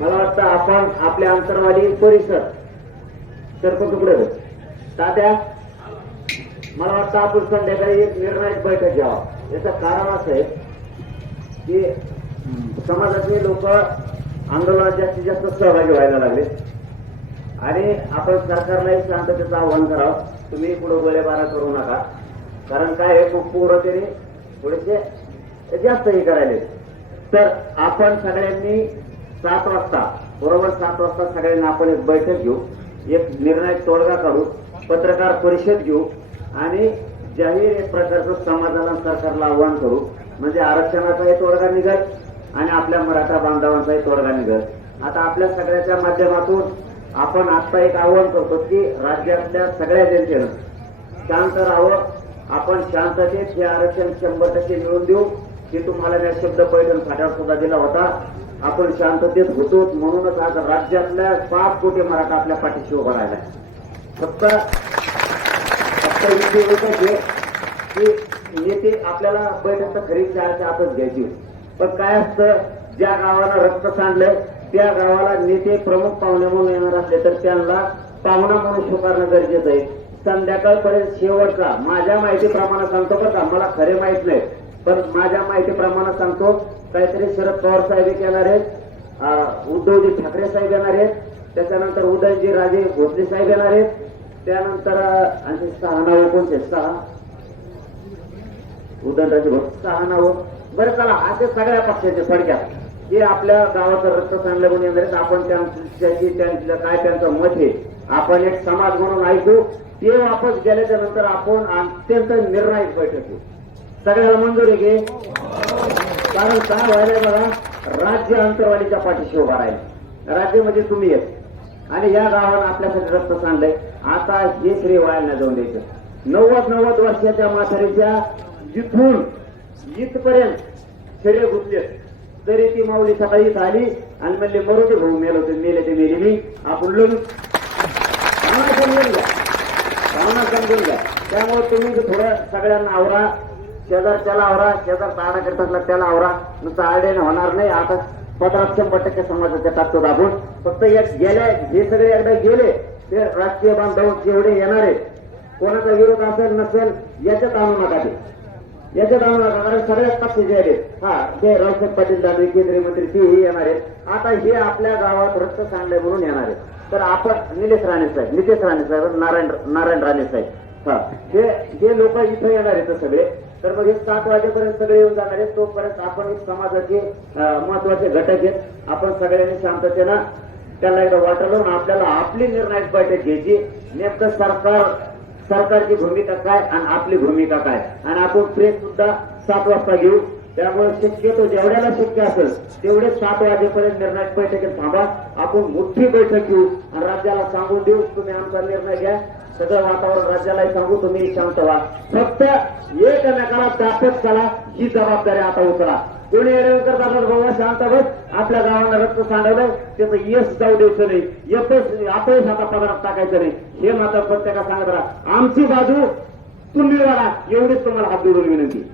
मला वाटतं आपण आपल्या अंतरवाडी परिसर सर्व तुकडे तात्या मला वाटतं आपण संध्याकाळी एक निर्णायक बैठक घ्यावा. याचं कारण असं आहे की समाजातले लोक आंदोलनात जास्तीत जास्त सहभागी व्हायला लागले. आणि आपण सरकारलाही शांततेचं आव्हान करावं. तुम्ही पुढे गोळेबारा करू नका. कारण काय आहे खूप पोरं तरी थोडेसे जास्त हे करायले तर आपण सगळ्यांनी सात वाजता बरोबर सात वाजता सगळ्यांना आपण एक बैठक घेऊ एक निर्णायक तोडगा काढू पत्रकार परिषद घेऊ आणि जाहीर एक प्रकारचं समाजाला सरकारला आव्हान करू. म्हणजे आरक्षणाचाही तोडगा निघत आणि आपल्या मराठा बांधवांचाही तोडगा निघत आता आपल्या सगळ्याच्या माध्यमातून आपण आता एक आव्हान करतो की राज्यातल्या सगळ्या जनतेनं शांत राहावं. आपण शांततेत हे आरक्षण शंभर टक्के मिळवून देऊ. हे तुम्हाला या शब्द पैठण फाट्यावर सुद्धा दिला होता. आपण शांततेत होतो म्हणूनच आज राज्यातल्या पाच कोटी मराठा आपल्या पाठीशी उभा राहिला फक्त फक्त इथे एकच की नेते आपल्याला बैठक तर खरी शाळेच्या आतच घ्यायची. पण काय असतं ज्या गावाला रक्त सांडलंय त्या गावाला नेते प्रमुख पाहुणे म्हणून येणार असले तर त्यांना पाहुणा म्हणून स्वीकारणं गरजेचं आहे. संध्याकाळपर्यंत शेवटचा माझ्या माहितीप्रमाणे सांगतो बरं का मला खरे माहीत नाही. पण माझ्या माहितीप्रमाणे सांगतो काहीतरी शरद पवार साहेब येणार आहेत उद्धवजी ठाकरे साहेब येणार आहेत त्याच्यानंतर उदयनजी राजे भोसले साहेब येणार आहेत त्यानंतर आणि सहा नावं कोणते सहा. उदयनराजे भोसले. सहा नावं. बरं चला असे सगळ्या पक्षाचे थोडक्यात जे आपल्या गावाचं रक्त चांगलं म्हणून येणार आहेत. आपण त्यांच्याशी त्यांचं काय त्यांचं मत आहे आपण एक समाज म्हणून ऐकू ते वापस गेल्याच्यानंतर आपण अत्यंत निर्णायक बैठक घेऊ. सगळ्याला मंजुरी घे कारण काय व्हायला बघा राज्य अंतरवालीच्या पाठीशी उभा राहील. राज्यामध्ये तुम्ही येत. आणि या गावानं आपल्यासाठी रक्त सांडलंय आता हे श्री व्हायला जाऊन द्यायचं. नव्वद नव्वद वर्षाच्या म्हातारीच्या जिथून इथपर्यंत शरीर गुंतले तरी ती माऊली सकाळी इथं आली आणि म्हणले मरू भाऊ मेलो ते मेले ते मेले मी. आपण लढू. भावना समजून घ्या. भावना समजून घ्या. त्यामुळे तुम्ही थोडं सगळ्यांना आवरा शेजारच्याला आवरा शेजार ताडा करत असला त्याला आवरा. नुसतं आरडेने होणार नाही. आता पदार्थ शंभर टक्के समाजाच्या टाकतो दाबून. फक्त एक गेले हे सगळे एकदा गेले ते राजकीय बांधव जेवढे येणार कोणाचा विरोध असेल नसेल याच्यात आणू नका ते. याच्यात आणू नका कारण सगळ्याच पक्ष जे आहेत. हा जे रावसाहेब पाटील दानवे केंद्रीय मंत्री तेही येणार आहेत. आता हे आपल्या गावात रक्त सांडले म्हणून येणार आहेत. तर आपण निलेश राणे साहेब नितेश राणे साहेब नारायण नारायण राणे साहेब हा. हे हे लोक इथं येणार आहेत सगळे तर मग हे सात वाजेपर्यंत सगळे येऊन जाणार आहेत. तोपर्यंत आपण एक समाजाचे महत्त्वाचे घटक आहेत. आपण सगळ्यांनी शांततेनं त्याला एकदा वाटलं लावून आपल्याला आपली निर्णायक बैठक घ्यायची. नेमकं सरकार सरकारची भूमिका काय आणि आपली भूमिका काय? आणि आपण प्रेस सुद्धा सात वाजता घेऊ. त्यामुळे शक्यतो जेवढ्याला शक्य असेल तेवढे सात वाजेपर्यंत निर्णायक बैठकीत थांबा. आपण मोठी बैठक घेऊ आणि राज्याला सांगून देऊ तुम्ही आमचा निर्णय घ्या. सगळं वातावरण राज्यालाही सांगू तुम्ही शांत व्हा. फक्त एकमेकाला ताकद करा ही जबाबदारी आता उचला. कोणी येणेकर दादा बाबा शांत बस. आपल्या गावाला रक्त सांडवलं त्याचं यश जाऊ द्यायचं नाही येतच अपयश आता पदार्थ टाकायचं नाही. हे मात्र प्रत्येका सांगत राहा. आमची बाजू तुम्ही वाढा एवढीच तुम्हाला हात जोडून विनंती.